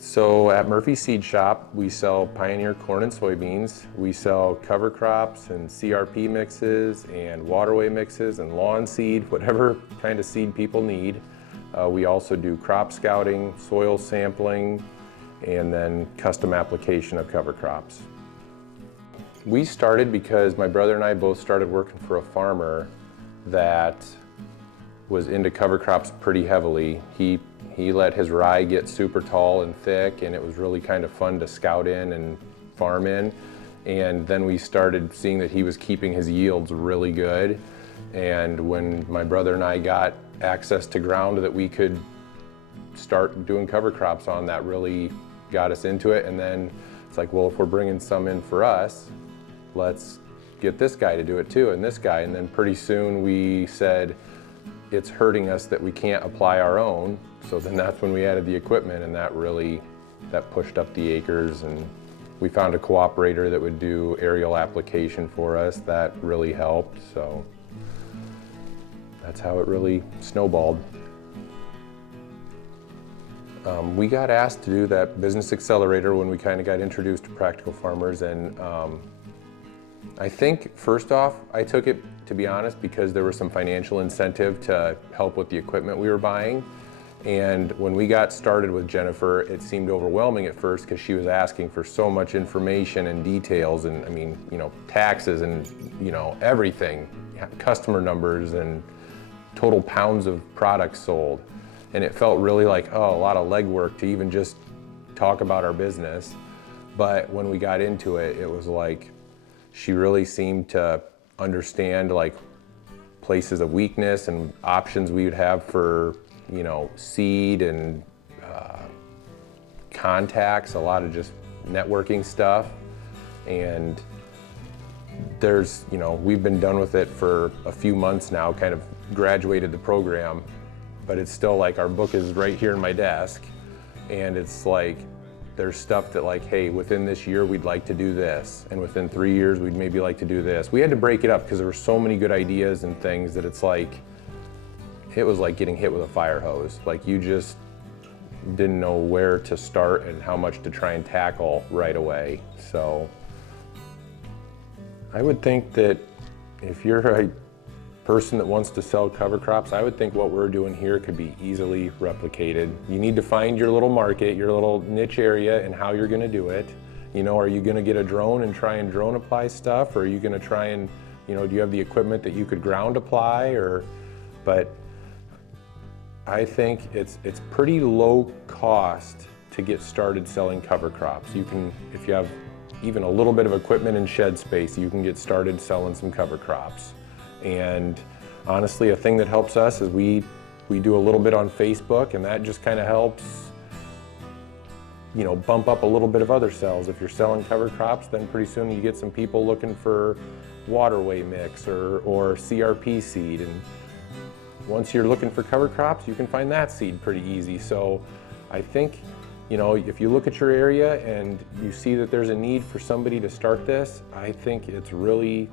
So at Murphy Seed Shop, we sell Pioneer corn and soybeans. We sell cover crops and CRP mixes and waterway mixes and lawn seed, whatever kind of seed people need. We also do crop scouting, soil sampling, and then custom application of cover crops. We started because my brother and I both started working for a farmer that was into cover crops pretty heavily. He let his rye get super tall and thick, and it was really kind of fun to scout in and farm in. And then we started seeing that he was keeping his yields really good. And when my brother and I got access to ground that we could start doing cover crops on, that really got us into it. And then it's like, well, if we're bringing some in for us, let's get this guy to do it too, and this guy. And then pretty soon we said, it's hurting us that we can't apply our own. So then that's when we added the equipment, and that pushed up the acres. And we found a cooperator that would do aerial application for us. That really helped. So that's how it really snowballed. We got asked to do that business accelerator when we kind of got introduced to Practical Farmers, and I think first off, I took it, to be honest, because there was some financial incentive to help with the equipment we were buying. And when we got started with Jennifer, it seemed overwhelming at first because she was asking for so much information and details, and I mean, taxes and, everything, customer numbers and total pounds of products sold. And it felt really like, a lot of legwork to even just talk about our business. But when we got into it, it was like, she really seemed to understand like places of weakness and options we would have for, seed and contacts, a lot of just networking stuff. And there's, we've been done with it for a few months now, kind of graduated the program, but it's still like our book is right here in my desk, and it's like, there's stuff that like, hey, within this year we'd like to do this, and within 3 years we'd maybe like to do this. We had to break it up because there were so many good ideas and things that it's like, it was like getting hit with a fire hose. Like you just didn't know where to start and how much to try and tackle right away. So I would think that if you're a person that wants to sell cover crops, I would think what we're doing here could be easily replicated. You need to find your little market, your little niche area, and how you're going to do it. Are you going to get a drone and try and drone apply stuff, or are you going to try and, do you have the equipment that you could ground apply? But I think it's pretty low cost to get started selling cover crops. You can, if you have even a little bit of equipment and shed space, you can get started selling some cover crops. And honestly, a thing that helps us is we do a little bit on Facebook, and that just kind of helps, bump up a little bit of other sales. If you're selling cover crops, then pretty soon you get some people looking for waterway mix or CRP seed. And once you're looking for cover crops, you can find that seed pretty easy. So I think, if you look at your area and you see that there's a need for somebody to start this, I think it's really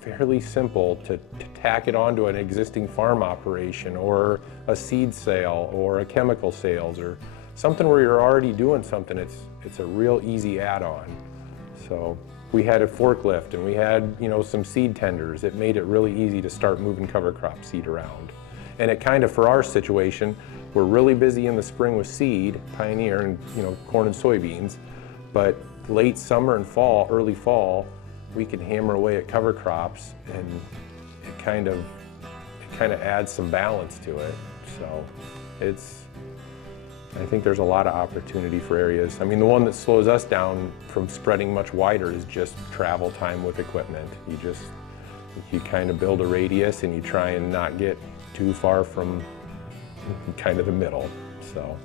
fairly simple to tack it onto an existing farm operation or a seed sale or a chemical sales or something where you're already doing something. It's a real easy add-on. So we had a forklift and we had some seed tenders. It made it really easy to start moving cover crop seed around. And it kind of, for our situation, we're really busy in the spring with seed, Pioneer, and corn and soybeans, but late summer and fall, early fall, we can hammer away at cover crops, and it kind of adds some balance to it. So I think there's a lot of opportunity for areas. I mean, the one that slows us down from spreading much wider is just travel time with equipment. You kind of build a radius and you try and not get too far from kind of the middle. So.